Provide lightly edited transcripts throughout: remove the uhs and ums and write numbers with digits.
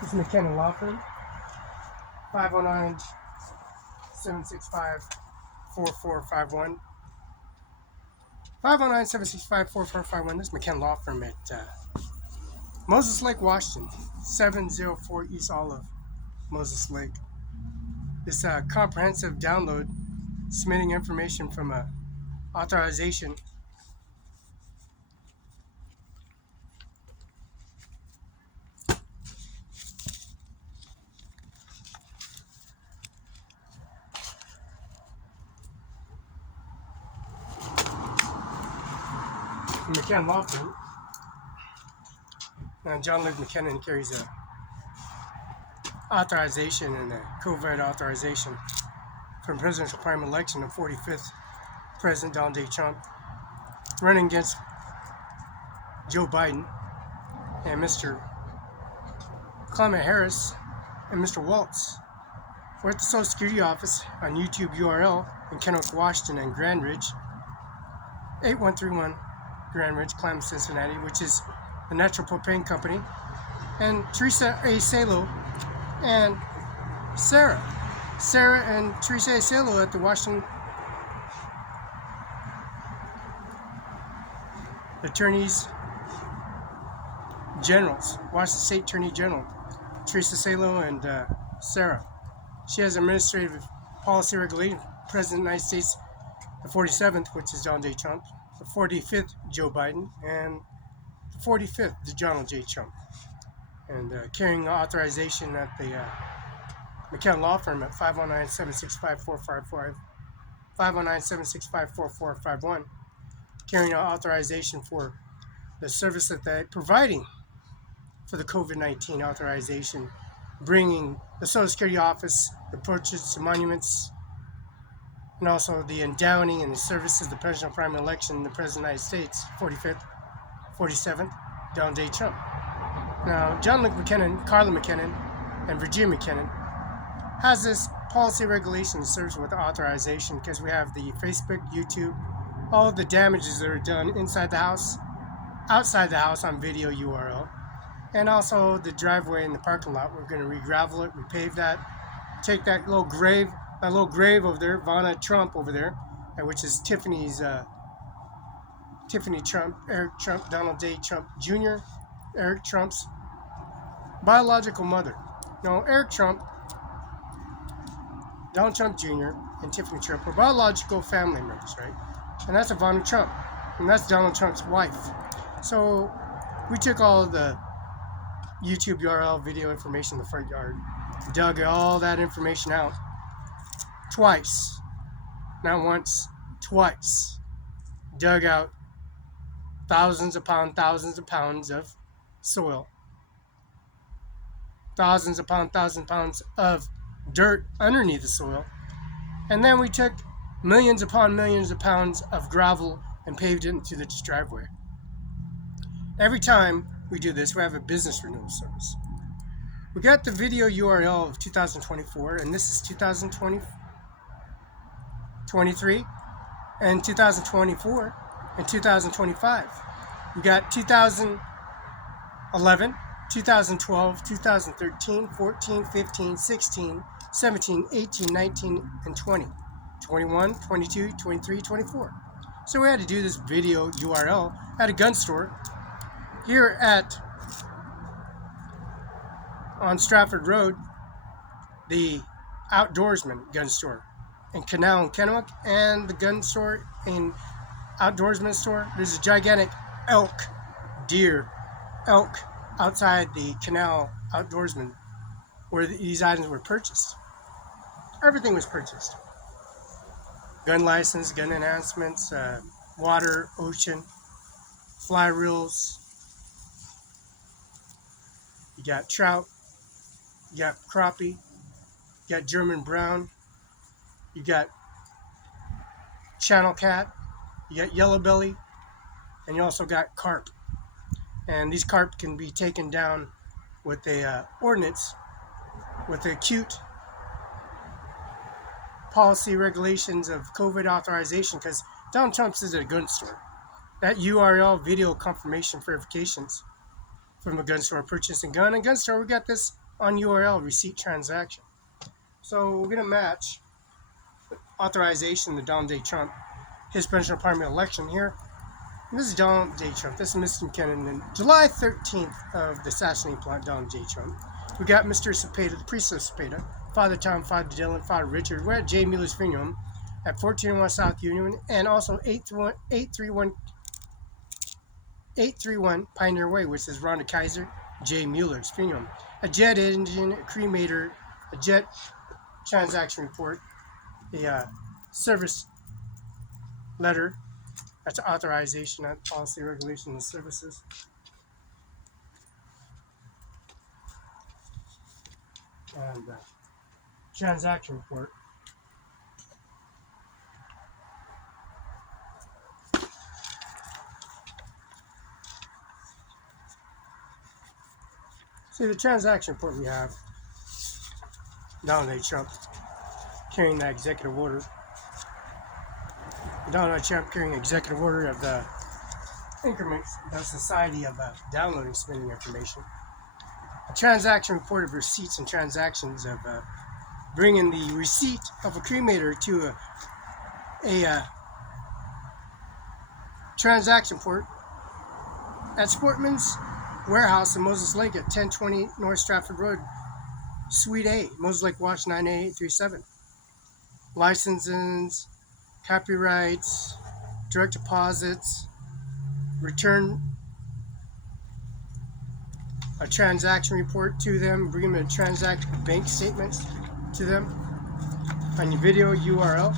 This is McKenna Law Firm, 509-765-4451. 509-765-4451. This is McKenna Law Firm at Moses Lake, Washington, 704 East Olive, Moses Lake. This comprehensive download, submitting information from a authorization from McKenna Law Firm. John Luke McKenna carries a authorization and a COVID authorization from presidential primary election of 45th President Donald J. Trump, running against Joe Biden and Mr. Clement Harris and Mr. Waltz. We're at the Social Security office on YouTube URL in Kennewick, Washington, and Grand Ridge, 8131 Grand Ridge, Clement, Cincinnati, which is the Natural Propane Company, and Teresa A. Salo and Sarah and Teresa A. Salo at the Washington Attorneys Generals, Washington State Attorney General, Teresa Salo and Sarah. She has administrative policy regulation, President of the United States, the 47th, which is Donald J. Trump, the 45th, Joe Biden, and the 45th, Donald J. Trump. And carrying authorization at the McKenna Law Firm at 509-765-4455, 509-765-4451, carrying out authorization for the service that they're providing for the COVID-19 authorization, bringing the Social Security office, the portraits, the monuments, and also the endowing and the services of the presidential primary election, the President of the United States, 45th, 47th, Donald J. Trump. Now, John Luke McKinnon, Carla McKinnon, and Virginia McKinnon has this policy regulation service with authorization because we have the Facebook, YouTube, all the damages that are done inside the house, outside the house on video URL, and also the driveway in the parking lot. We're going to re-gravel it, repave that, take that little grave over there, Vanna Trump over there, which is Tiffany Trump, Eric Trump, Donald J. Trump Jr., Eric Trump's biological mother. No, Eric Trump, Donald Trump Jr., and Tiffany Trump are biological family members, right? And that's Ivanka Trump, and that's Donald Trump's wife. So we took all of the YouTube URL video information in the front yard, dug all that information out twice, not once, twice, dug out thousands upon thousands of pounds of soil, thousands upon thousands of pounds of dirt underneath the soil, and then we took millions upon millions of pounds of gravel and paved it into the driveway. Every time we do this, we have a business renewal service. We got the video URL of 2024, and this is 2023, and 2024, and 2025. We got 2011, 2012, 2013, 14, 15, 16, 17, 18, 19, and 20. 21, 22, 23, 24. So we had to do this video URL at a gun store here on Stratford Road, the Outdoorsman gun store in Canal and Kennewick, and the gun store in Outdoorsman store. There's a gigantic elk outside the Canal Outdoorsman where these items were purchased. Everything was purchased. Gun license, gun enhancements, water, ocean, fly reels. You got trout, you got crappie, you got German brown, you got channel cat, you got yellow belly, and you also got carp. And these carp can be taken down with a ordinance, with acute policy regulations of COVID authorization, because Donald Trump's is a gun store. That URL video confirmation verifications from a gun store, purchasing gun and gun store. We got this on URL receipt transaction. So we're going to match authorization to Donald J. Trump, his presidential primary election here. And this is Donald J. Trump. This is Mr. Kennan. And July 13th of the assassination plot, Donald J. Trump. We got Mr. Cepeda, the priest of Cepeda, Father Tom, Father Dylan, Father Richard. We're at J. Mueller's funeral home at 1401 South Union and also 831 Pioneer Way, which is Rhonda Kaiser, J. Mueller's funeral home. A jet engine, a cremator, a jet transaction report, a service letter, that's authorization, not policy, regulation, and services. And transaction report. See, the transaction report we have, Donald J. Trump carrying that executive order. Donald J. Trump carrying executive order of the increments of the Society of Downloading Spending Information. A transaction report of receipts and transactions of bringing the receipt of a cremator to a transaction report at Sportman's Warehouse in Moses Lake at 1020 North Stratford Road, Suite A, Moses Lake, Wash 98837. Licenses, copyrights, direct deposits, return a transaction report to them, bring them a transact bank statements to them on your video URL.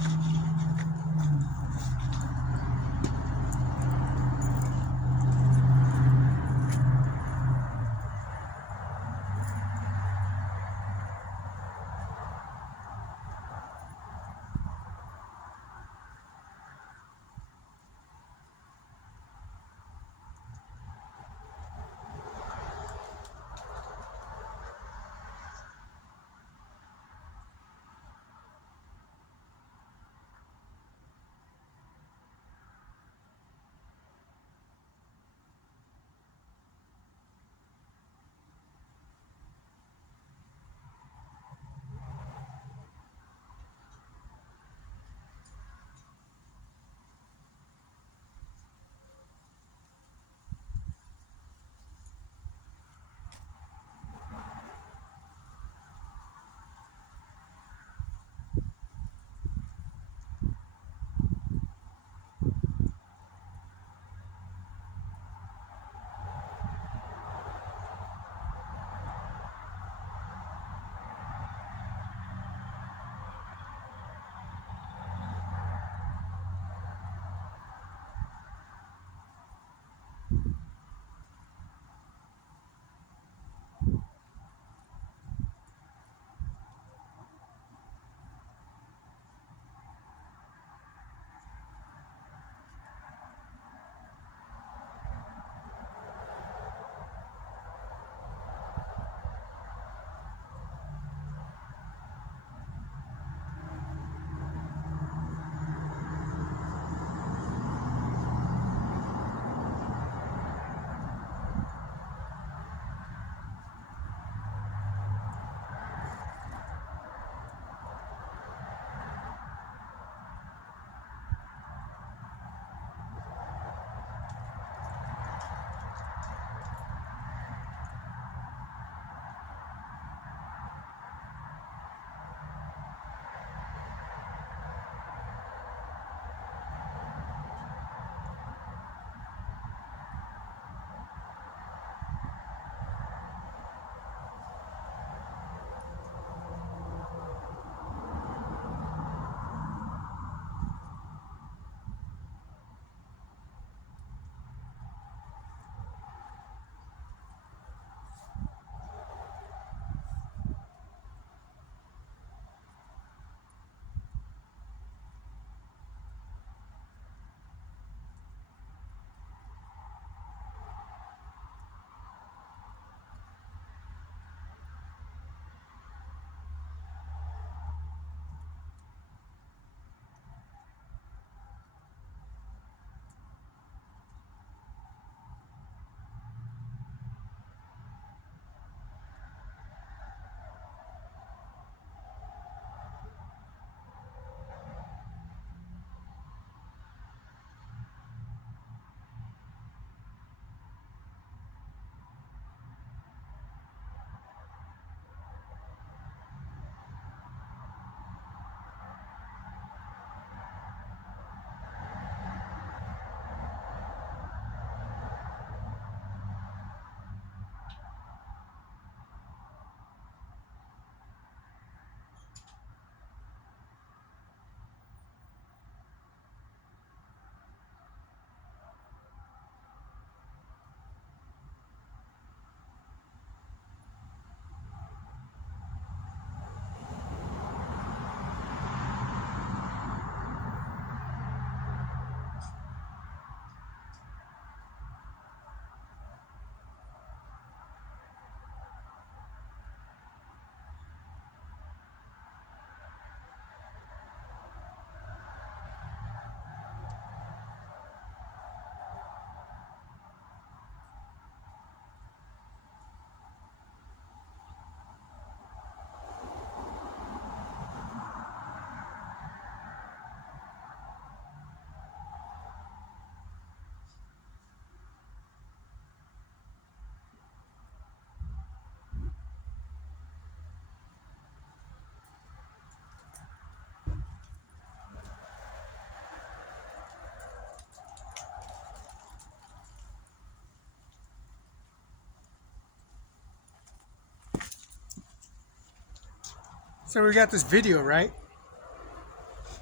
So we got this video, right?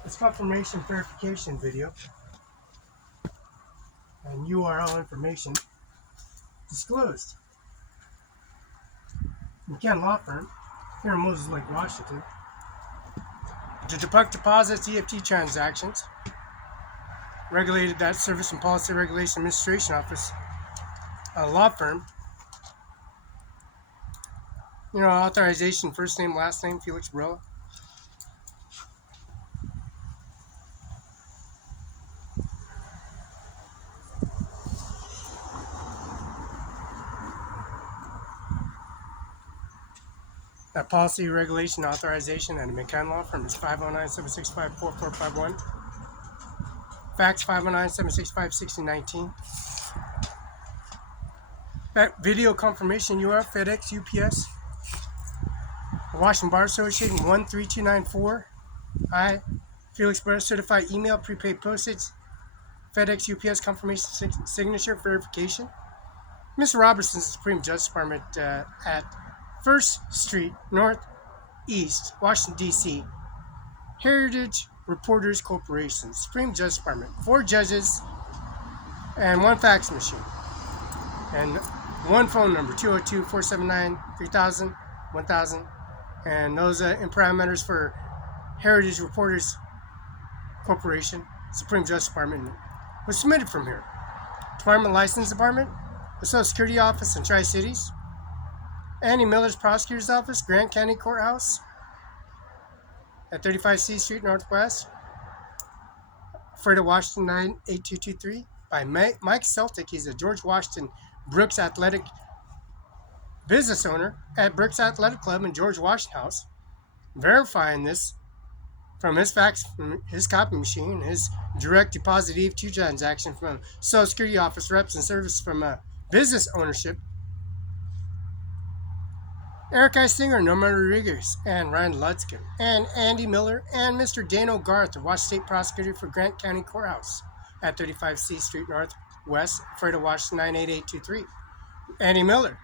It's confirmation verification video. And URL information disclosed. McCann Law Firm, here in Moses Lake, Washington, to deduct deposits, EFT transactions, regulated that Service and Policy Regulation Administration Office, a law firm. Authorization, first name, last name, Felix Barela. That policy, regulation, authorization, and the McCann Law Firm is 509-765-4451. Fax 509-765-6019. That video confirmation URL, FedEx, UPS, Washington Bar Association 13294. I, Felix Barela, certified email, prepaid postage, FedEx, UPS confirmation signature verification. Mr. Robertson's Supreme Justice Department at 1st Street Northeast, Washington, D.C. Heritage Reporters Corporation, Supreme Justice Department. 4 judges and 1 fax machine. And 1 phone number, 202-479-3000, 1000. And those parameters for Heritage Reporters Corporation, Supreme Justice Department, was submitted from here. Department License Department, the Social Security Office in Tri-Cities, Andy Miller's Prosecutor's Office, Grant County Courthouse at 35 C Street Northwest, Freda, Washington 98223, by Mike Celtic. He's a George Washington Brooks Athletic business owner at Brooks Athletic Club in George Washington House, verifying this from his fax, from his copy machine, his direct deposit EFT transaction from Social Security Office reps and service from business ownership. Eric I. Singer, Norma Rodriguez, and Ryan Lutzkin, and Andy Miller, and Mr. Dano Garth, the Washington State Prosecutor for Grant County Courthouse at 35 C Street Northwest, Freda, Washington 98823. Andy Miller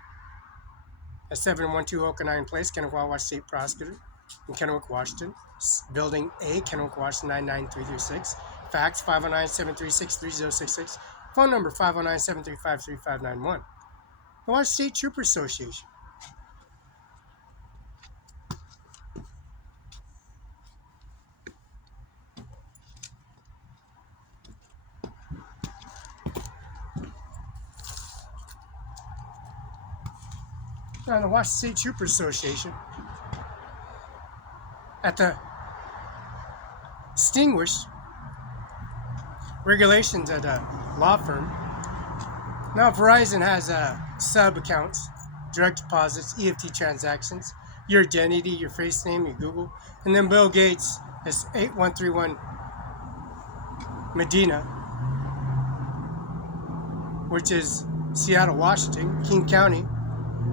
at 712 Okanine Place, Kennewick, Washington State Prosecutor in Kennewick, Washington, Building A, Kennewick, Washington 99336. Fax 509-736-3066. Phone number 509-735-3591. The Washington State Trooper Association. On the Washington State Trooper Association at the distinguished regulations at a law firm. Now Verizon has sub accounts, direct deposits, EFT transactions, your identity, your face name, your Google, and then Bill Gates is 8131 Medina, which is Seattle, Washington, King County.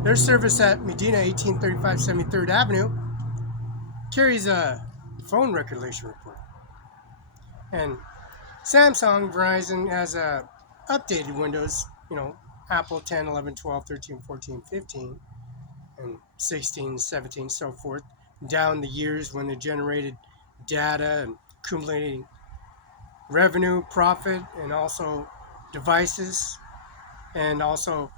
Their service at Medina, 1835 73rd Avenue, carries a phone regulation report. And Samsung, Verizon has updated Windows, Apple 10, 11, 12, 13, 14, 15, and 16, 17, so forth, down the years when they generated data and accumulating revenue, profit, and also devices, and also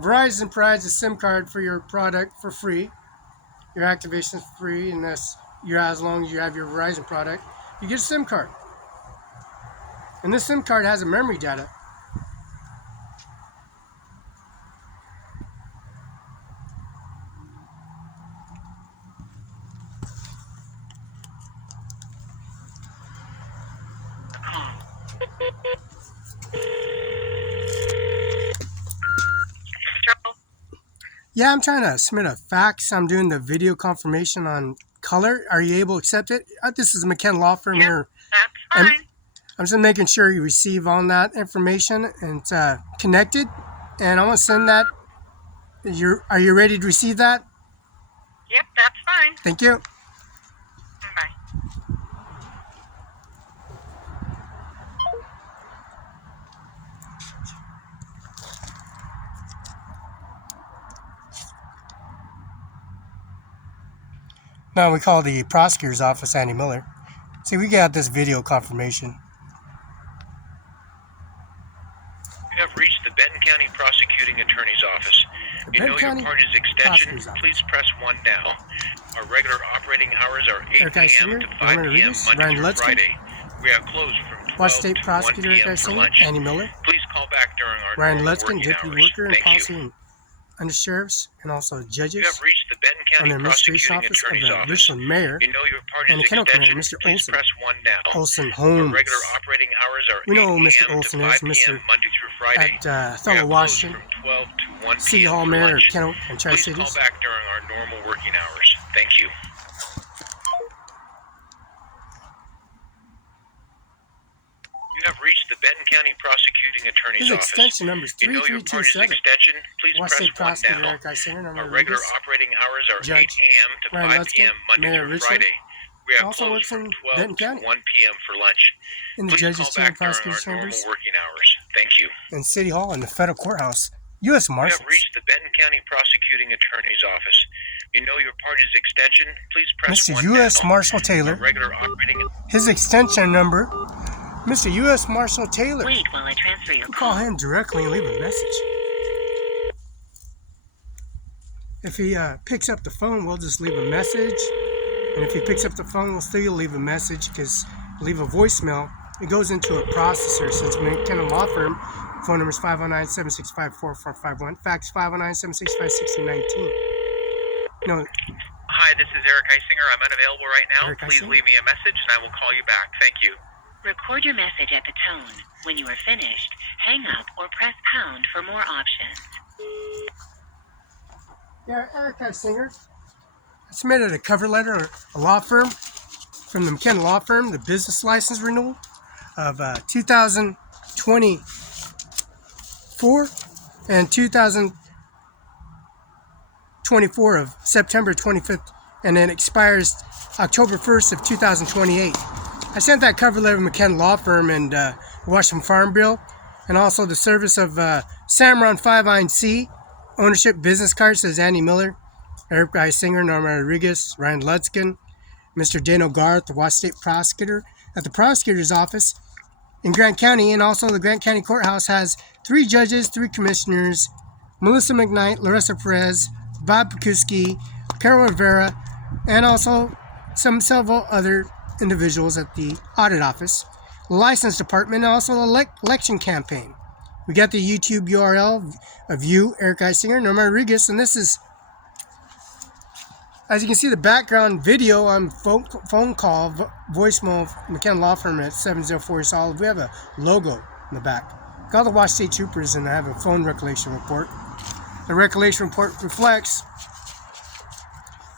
Verizon provides a SIM card for your product for free. Your activation is free unless as long as you have your Verizon product. You get a SIM card. And this SIM card has a memory data. Yeah, I'm trying to submit a fax. I'm doing the video confirmation on color. Are you able to accept it? This is a McCann Law Firm here. That's fine. I'm just making sure you receive all that information and it's connected. And I'm going to send that. Are you ready to receive that? Yep, that's fine. Thank you. Bye. Now we call the prosecutor's office, Andy Miller. See, we got this video confirmation. You have reached the Benton County Prosecuting Attorney's Office. You know your party's extension, please press 1 now. Our regular operating hours are 8 a.m. to 5 p.m. Monday through Friday. We are closed from 12 State to 1 Prosecutor p.m. for lunch. Andy Miller. Please call back during our Ryan normal Lutzkin, working Deputy hours. Worker and Thank Policy you. and Undersheriffs, and also judges. You have reached the Benton On County the Administration Prosecuting Office of Attorney's the Office. Richland Mayor You know your and the party's Kennel Commander, extension, Mr. please Olson. press 1 now. Olson Our Holmes. regular operating hours are We know 8 Mr. a.m. Olson to is 5 p.m. Mr. Monday through Friday. At We are Othello, closed Washington, from 12 to 1 City p.m. Hall for Mayor of lunch. Kennel and Please call Tri-Cities. back during our normal working hours. Thank you. You have reached the Benton County Prosecuting Attorney's His Office. extension number is You know your party's 3327. extension, please Washington press State 1 Prosecutor now. Singer, Our regular operating hours are 8 a.m. to 5 p.m. Monday Mayor through Richland. Friday. We are Also closed works in from 12 Benton to County. 1 p.m. for lunch. In the Please Judges' call Chair and back during Prosecutor's our normal Chambers, working hours. Thank you. in City Hall and the Federal Courthouse, U.S. You Marshals. have reached the Benton County Prosecuting Attorney's Office. You know your party's extension, please press Mr. 1 U.S. now. Marshal Our Taylor. regular operating His extension number, Mr. U.S. Marshal Taylor. Wait while I transfer your We'll call call. him directly and leave a message. If he picks up the phone, we'll just leave a message. And if he picks up the phone, we'll still leave a message because leave a voicemail. It goes into a processor. Since we're in Kennel Law Firm, phone number is 509-765-4451. Fax 509-765-1619. No, Hi, this is Eric Eisinger. I'm unavailable right now. Eric Please Eisinger? leave me a message and I will call you back. Thank you. Record your message at the tone. When you are finished, hang up or press pound for more options. yeah, Eric Eisinger. I submitted a cover letter or a law firm from the McKenna Law Firm, the business license renewal of 2024 and 2024 of September 25th, and then expires October 1st of 2028. I sent that cover letter to McKenna Law Firm and Washington Farm Bill, and also the service of OWNERCIMARON5INC. Ownership business card says Andy Miller, Eric Eisinger, Norma Rodriguez, Ryan Lutzkin, Mr. Dano Garth, the Washington State Prosecutor at the Prosecutor's Office in Grant County, and also the Grant County Courthouse has 3 judges, 3 commissioners, Melissa McKnight, Larissa Perez, Bob Pekuski, Carol Rivera, and also several other individuals at the audit office, the license department, and also the election campaign. We got the YouTube URL of you, Eric Eisinger, Norma Rodriguez, and this is, as you can see, the background video on phone call, voicemail, McKenna Law Firm at 704 Solid. We have a logo in the back. Call the Washington State Troopers and I have a phone recollection report. The recollection report reflects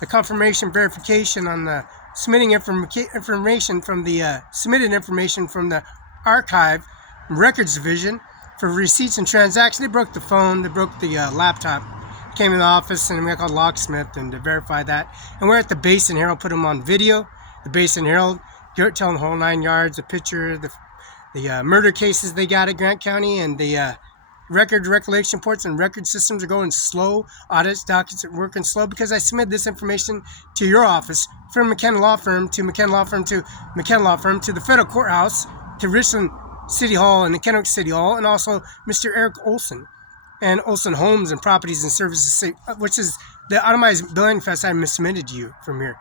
the confirmation verification on the submitting information from the submitted information from the archive records division for receipts and transactions. They broke the phone, they broke the laptop. Came in the office and we called locksmith and to verify that. And we're at the Basin Herald, put them on video. The Basin Herald, telling the whole 9 yards, the picture, the murder cases they got at Grant County, and the recollection reports and record systems are going slow. Audits, dockets are working slow because I submitted this information to your office from McKenna Law Firm to McKenna Law Firm to McKenna Law Firm to the Federal Courthouse to Richland City Hall and the Kennewick City Hall, and also Mr. Eric Olson and Olson Homes and Properties and Services, which is the itemized billing fest I submitted to you from here.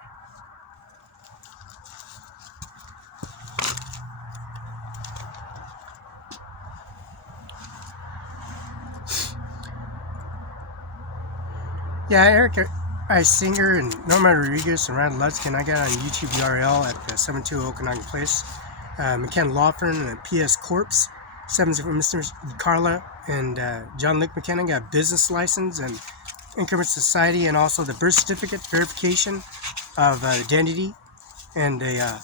Yeah, Eric Eisinger and Norma Rodriguez and Ryan Lutzkin, I got on YouTube URL at the 72 Okanagan Place. McKenna Law Firm and PS Corps, 704 Mr. Carla and John Lick McKenna got business license and increment society, and also the birth certificate verification of identity, and the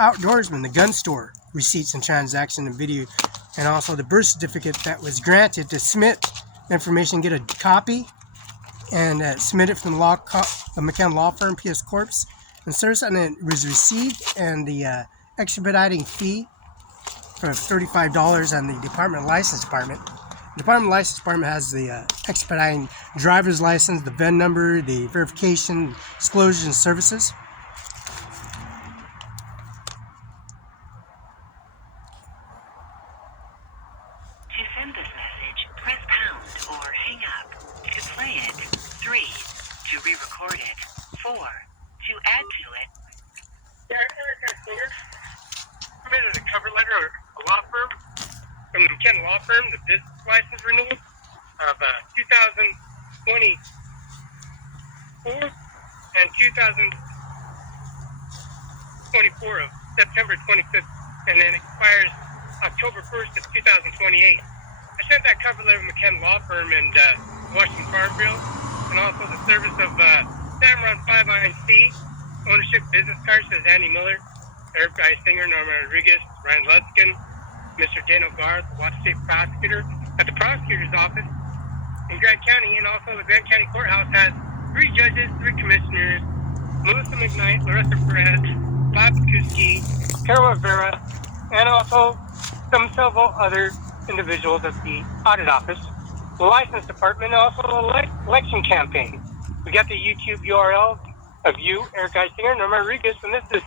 outdoorsman, the gun store receipts and transaction and video, and also the birth certificate that was granted to submit information, get a copy, and submit it from the McKenna Law Firm, PS Corps, and service, and it was received, and the expediting fee for $35 on the Department of License Department The Department of License Department has the expediting driver's license, the VIN number, the verification, disclosures, and services. To send this message, press pound or hang up. To play it, 3. To re-record it, 4. To add to it. Yeah, Eric Singer submitted a cover letter or a law firm from the McKenna Law Firm, the business license renewal of 2024 and 2024 of September 25th, and then expires October 1st of 2028. I sent that cover letter to McKenna Law Firm and Washington Farm Bureau, and also the service of OWNERCIMARON5INC. Ownership business card says Andy Miller, Eric Singer, Norma Rodriguez, Ryan Ludskin, Mr. Daniel Garth, the Washington State Prosecutor. At the prosecutor's office in Grant County, and also the Grant County Courthouse has 3 judges, 3 commissioners, Melissa McKnight, Larissa Perez, Bob Kuski, Carol Rivera, and also several other individuals at the audit office, the license department, and also the election campaign. We got the YouTube URL of you, Eric Singer, Norma Rodriguez, and this is,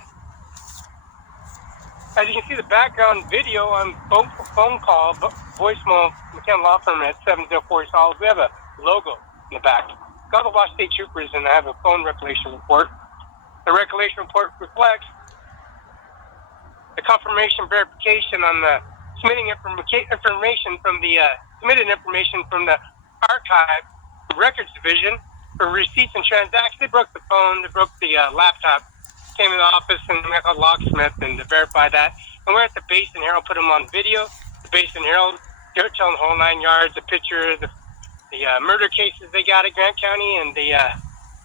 as you can see, the background video on phone call, voicemail, McKenna Law Firm at 704 Solid. We have a logo in the back. Got the Washington State Troopers, and I have a phone recollection report. The recollection report reflects the confirmation verification on the submitting information from the submitted information from the archive records division for receipts and transactions. They broke the phone, they broke the laptop, came in the office, and we got a locksmith and to verify that. And we're at the Base and Herald, put them on video. The Base and Herald, they're telling the whole 9 yards, the picture, the murder cases they got at Grant County, and the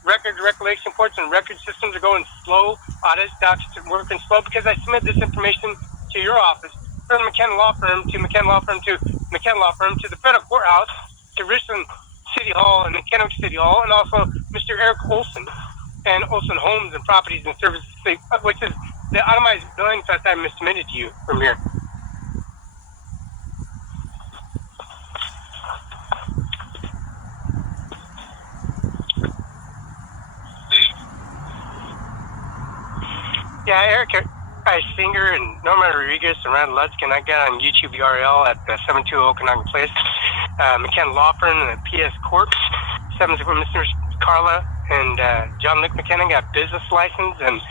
recollection reports and record systems are going slow. Audits, docs are working slow because I submit this information to your office, from McKenna Law Firm to McKenna Law Firm to McKenna Law Firm to the federal courthouse, to Richland City Hall and the Kennewick City Hall, and also Mr. Eric Olson and Olson Homes and Properties and Services, which is the itemized billing test I submitted to you from here. Yeah, Eric Singer and Norma Rodriguez and Ryan Ludskin, I got on YouTube URL at 72 Okanagan Place. McKenna Law Firm and the PS Corp. 7 Mr. Carla and John Luke McKenna got business license and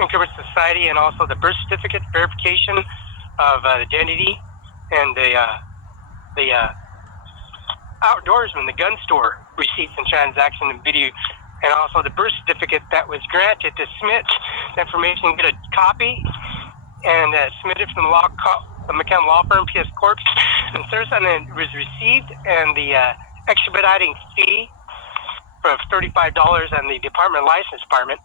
Income Society, and also the birth certificate verification of identity, and the outdoorsman, the gun store receipts and transaction and video, and also the birth certificate that was granted to submit the information, get a copy, and submit it from the McKenna Law Firm, PS Corp. And service, and it was received, and the expediting fee of $35 on the Department of License Department.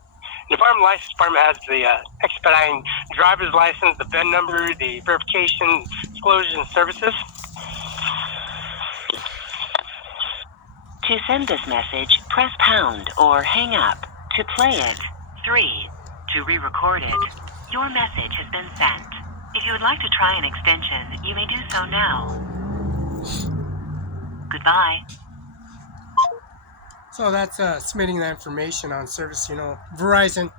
The Department of License Department has the expediting driver's license, the VIN number, the verification, disclosures, and services. To send this message, press pound or hang up. To play it, 3. To re-record it. Your message has been sent. If you would like to try an extension, you may do so now. Goodbye. So that's submitting that information on service. You know, Verizon,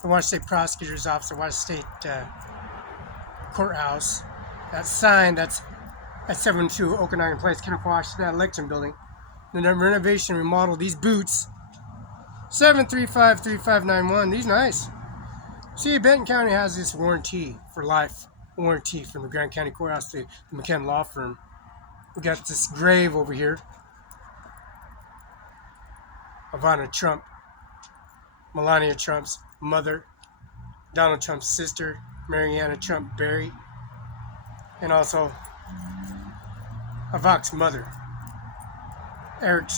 the Washington State Prosecutor's Office, the Washington State Courthouse, that sign that's at 72 Okanagan Place, Kennewash, that election building. The renovation remodel, these boots, 735-3591, these nice. See, Benton County has this warranty for life, warranty from the Grant County Courthouse to the McKenna Law Firm. We got this grave over here. Ivanka Trump, Melania Trump's mother, Donald Trump's sister, Mariana Trump Berry, and also Ivanka's mother, Eric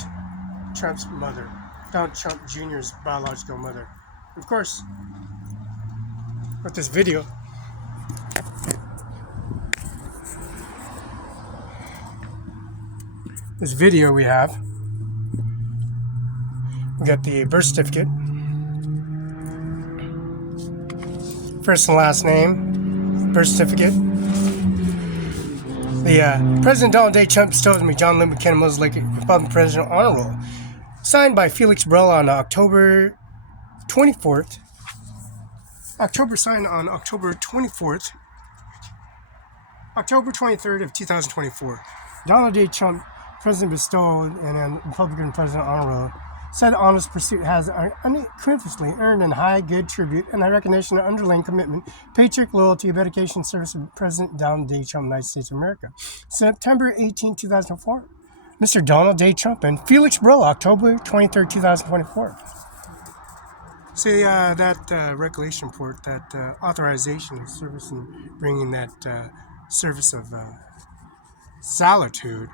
Trump's mother, Donald Trump Jr.'s biological mother. Of course, with this video, we have, we got the birth certificate, first and last name, birth certificate, President Donald J. Trump bestows me John Lynn McKenna Moses Lake Republican President Honor Roll, signed by Felix Barela on October 24th. Signed on October 24th. October 23rd of 2024. Donald J. Trump, President bestowed and Republican President Honor Roll, said honest pursuit has unequivocally earned an high good tribute and a recognition of underlying commitment, patriotic loyalty, dedication, service of President Donald J. Trump, United States of America. September 18, 2004. Mr. Donald J. Trump and Felix Barela, October 23, 2024. See, that regulation report, that authorization of service and bringing that service of solitude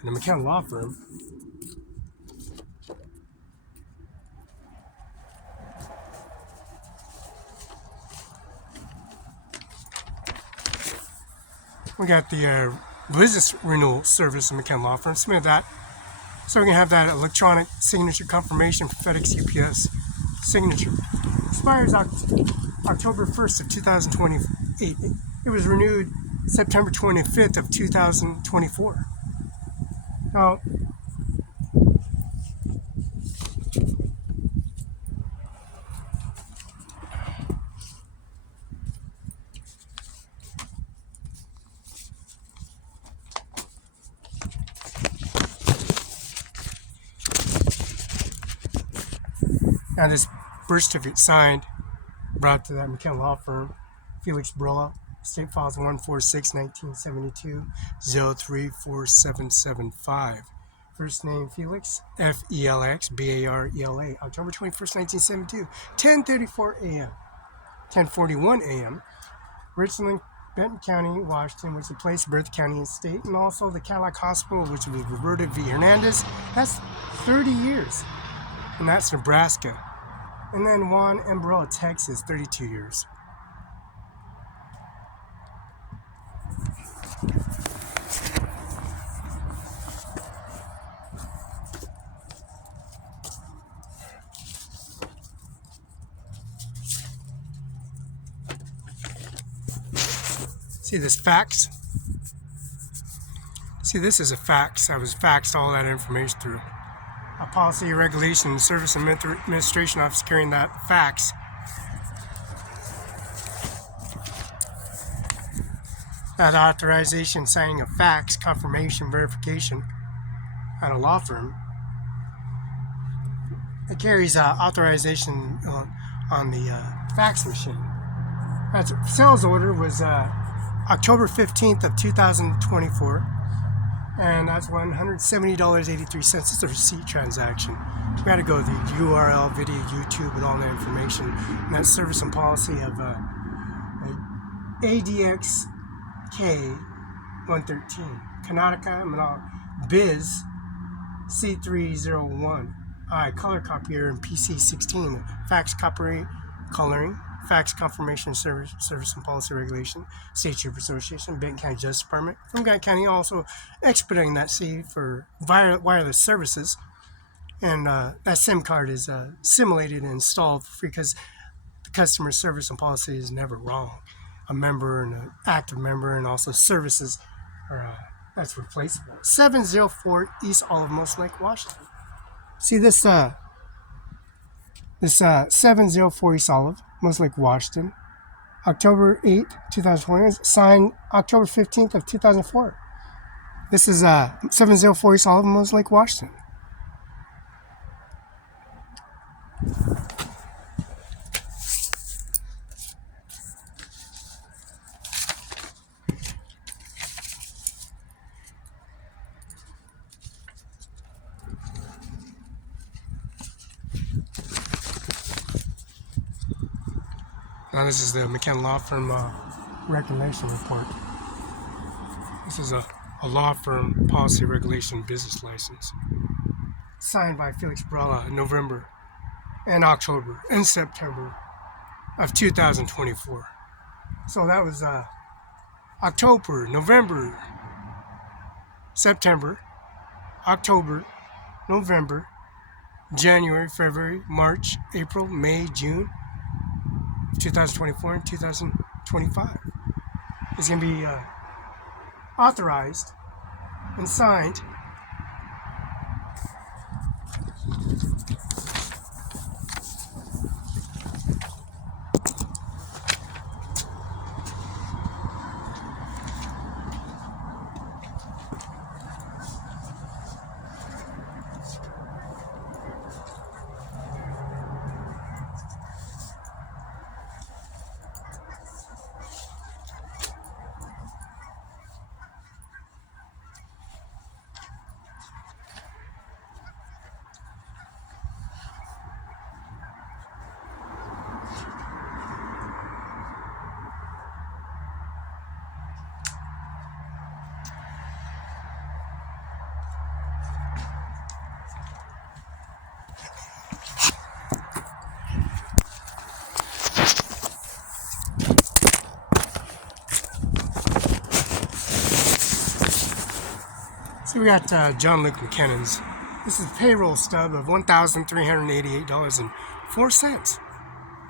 in the McKenna Law Firm. We got the business renewal service in McKenna Law Firm. Submit that. So we can have that electronic signature confirmation for FedEx UPS signature. Expires October 1st of 2028. It was renewed September 25th of 2024. Now, this birth certificate signed, brought to that McKenna Law Firm, Felix Barela, State Files 146-1972-034775. First name Felix, Felix, Barela, October 21st, 1972, 10:34 a.m., 10:41 a.m. Richland, Benton County, Washington, was the place, birth county and state, and also the Cadillac Hospital, which was Roberta V. Hernandez. That's 30 years, and that's Nebraska. And then Juan Barela, Texas, 32 years. See this fax? See, this is a fax. I was faxed all that information through. A policy, regulation, service administration office carrying that fax. That authorization signing a fax, confirmation, verification at a law firm. It carries authorization on the fax machine. That sales order was October 15th of 2024. And that's $170.83. It's a receipt transaction. We got to go to the URL, video, YouTube, with all that information. And that's service and policy of ADXK 113, Connecticut, Biz C301, color copier, and PC 16, fax copyright coloring. Fax confirmation service and policy regulation, State Trooper Association, Benton County Justice Department. From Benton County also expediting that C for wireless services. And that SIM card is simulated and installed for free because the customer service and policy is never wrong. A member and an active member and also services are that's replaceable. 704 East Olive, Most Lake, Washington. See this 704 East Olive, Most Lake, Washington, October 8, 2020, signed October 15th of 2004. This is 704 East Olive, Most Lake, Washington. Now this is the McKenna Law Firm regulation report. This is a law firm policy regulation business license. Signed by Felix Barela in November and October and September of 2024. So that was October, November, September, October, November, January, February, March, April, May, June, 2024 and 2025. It's going to be authorized and signed So we got John Luke McKinnon's. This is payroll stub of $1,388.04.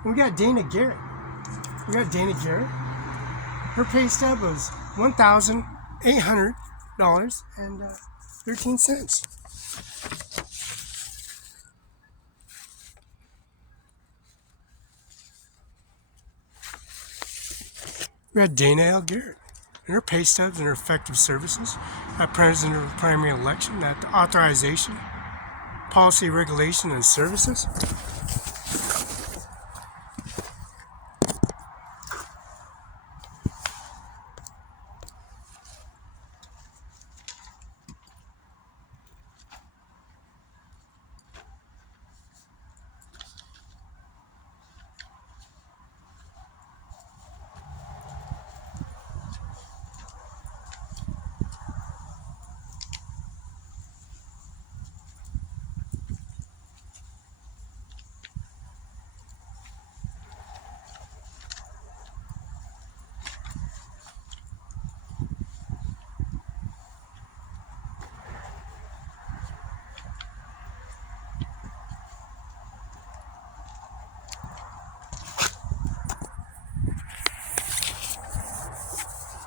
We got Dana Garrett. Her pay stub was $1,800.13. We had Dana L. Garrett. And her pay stubs and her effective services at President of the Primary Election, at the Authorization, Policy, Regulation, and Services.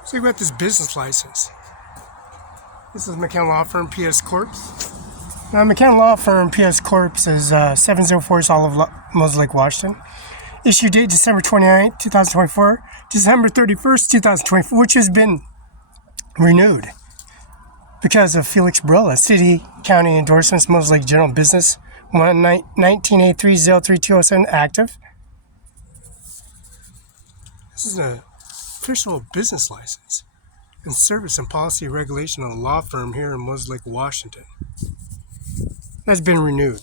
So we got this business license. This is McKenna Law Firm, PS Corp. Now, McKenna Law Firm, PS Corp. is 704 Olive Moses Lake, Washington. Issue date December 29th, 2024, December 31st, 2024, which has been renewed because of Felix Barela, City County endorsements, Moses Lake General Business 1983-03-207 active. This is an official business license and service and policy regulation of a law firm here in Moses Lake, Washington. That's been renewed.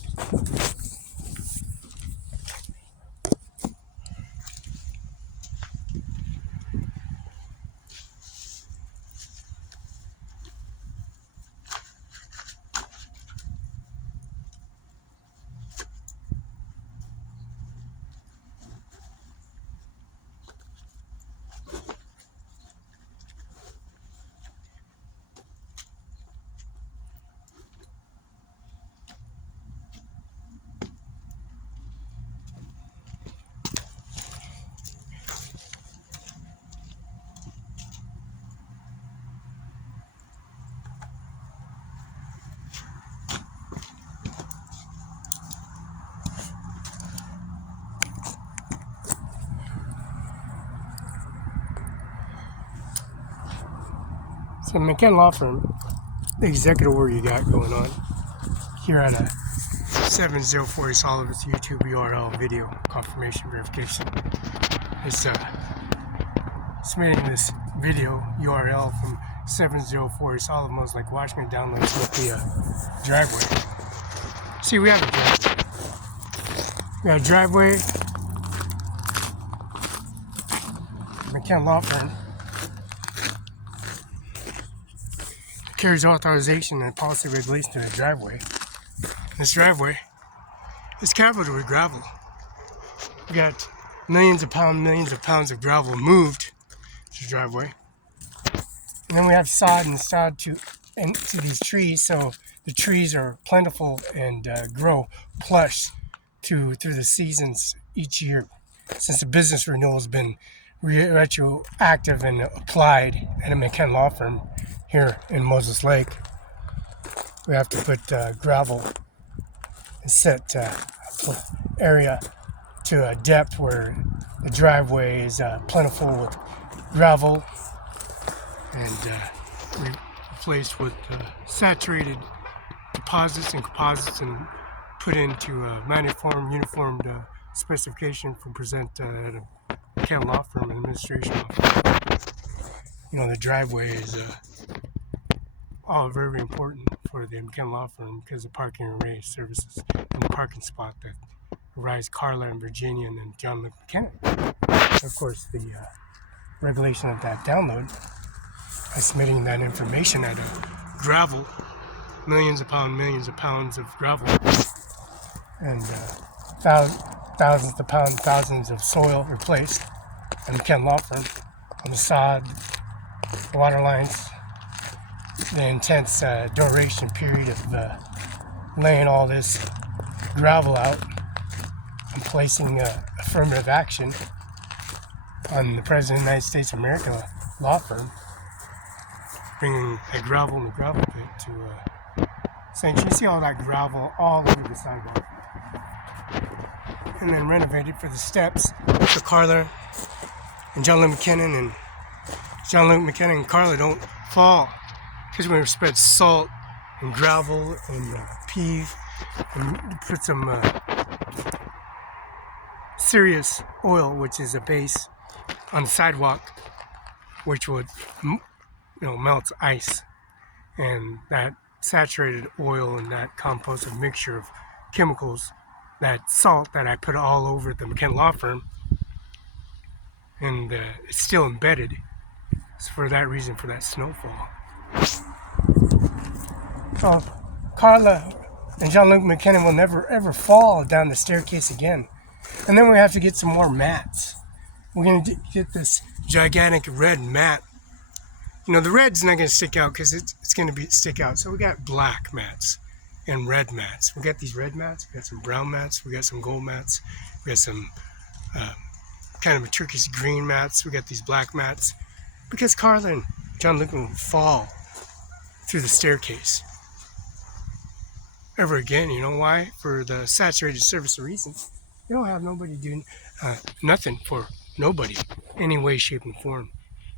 So McKenna Law Firm, the executive order you got going on here at a 704 Solid with YouTube URL video confirmation verification. It's submitting this video URL from 704 Solid Moses Lake, Washington, downloads with the driveway. See, we have a driveway. We got a driveway. McKenna Law Firm carries authorization and policy regulation to the driveway. This driveway is covered with gravel. We got millions of pounds of gravel moved to the driveway. And then we have sod into these trees, so the trees are plentiful and grow plush through the seasons each year. Since the business renewal has been retroactive and applied at a McKenna Law Firm here in Moses Lake. We have to put gravel and set area to a depth where the driveway is plentiful with gravel and replaced with saturated deposits and composites and put into a uniformed specification from present at a McKenna law firm administration office. You know, the driveway is all very important for the McKenna law firm because of parking array services and the parking spot that Arise, Carla, and Virginia, and then John Luke McKenna. Of course, the regulation of that download by submitting that information at gravel, millions of pounds of gravel, and thousands of pounds, thousands of soil replaced, and McKenna law firm on the sod, water lines, the intense duration period of laying all this gravel out and placing affirmative action on the President of the United States of America law firm, bringing the gravel in the gravel pit to St. You see all that gravel all over the sidewalk. And then renovated for the steps so Carla and John Luke McKenna and Carla don't fall. Because we're going to spread salt and gravel and peeve and put some serious oil, which is a base, on the sidewalk, which would melt ice. And that saturated oil and that composite mixture of chemicals, that salt that I put all over the McKenna law firm, and it's still embedded. It's for that reason, for that snowfall. So Carla and John Luke McKenna will never ever fall down the staircase again. And then we have to get some more mats. We're going to get this gigantic red mat. You know, the red's not going to stick out because it's going to stick out. So we got black mats and red mats. We got these red mats. We got some brown mats. We got some gold mats. We got some kind of a turquoise green mats. We got these black mats because Carla and John Luke will fall through the staircase ever again. You know why? For the saturated service reasons. You don't have nobody doing nothing for nobody, any way, shape, and form.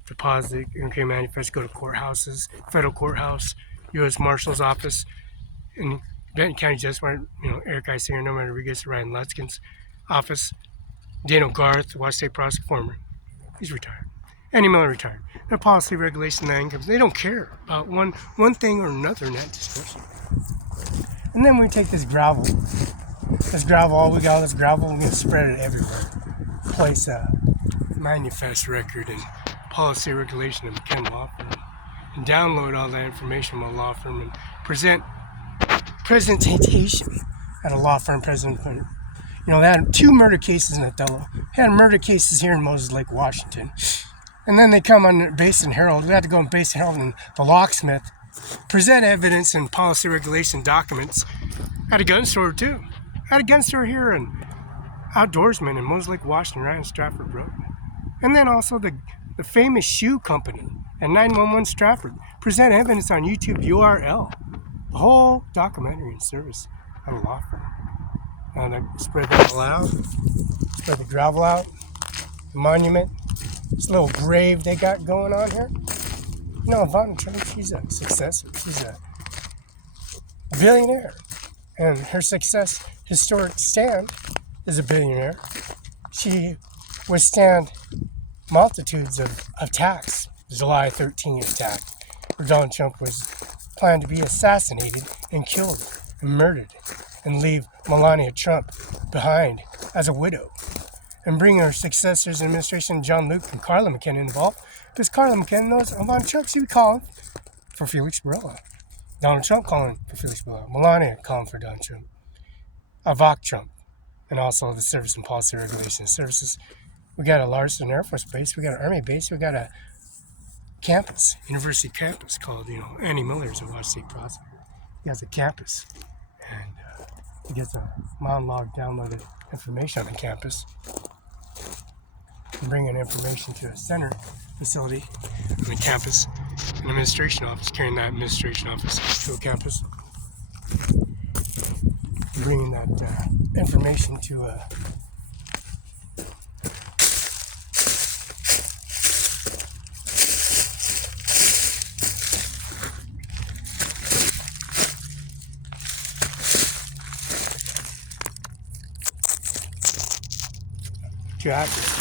Deposit, okay, manifest, go to courthouses, federal courthouse, U.S. Marshal's office, and Benton County Justice, Eric I. Singer, Norman Rodriguez, Ryan Lutzkin's office, Daniel Garth, Washington State prosecutor, former, he's retired. Andy Miller retired. Their policy, regulation, and incomes, they don't care about one thing or another in that discussion. And then we take this gravel, all we got, this gravel, we're going to spread it everywhere. Place a manifest record and policy, regulation of McKenna law firm, and download all that information from a law firm and presentation at a law firm president. They had 2 murder cases in Othello. They had murder cases here in Moses Lake, Washington. And then they come on Basin Herald. We had to go on Basin Herald and the locksmith, present evidence and policy regulation documents at a gun store too. At a gun store here and Outdoorsman in Moses Lake, Washington, right on Stratford Road. And then also the famous shoe company at 911 Stratford, present evidence on YouTube URL. The whole documentary and service at a law firm. And I spread that all out, spread the gravel out, the monument, this little grave they got going on here. Ivanka, she's a successor. She's a billionaire. And her success, historic stand, is a billionaire. She withstand multitudes of attacks. The July 13th attack, where Donald Trump was planned to be assassinated and killed and murdered and leave Melania Trump behind as a widow. And bring her successors in administration, John Luke and Carla McKenna, involved. Because Carla McKenna knows Ivanka Trump, she would call for Felix Barela. Donald Trump calling for Felix Barela. Melania calling for Donald Trump. Ivanka Trump. And also the Service and Policy Regulation Services. We got a Larson Air Force Base. We got an Army base. We got a campus, university campus called, Andy Miller's a Washington State prosecutor. He has a campus. And he gets a monologue downloaded information on the campus. And bringing information to a center facility on the campus. an administration office, carrying that administration office to a campus, bringing that information to a accurate.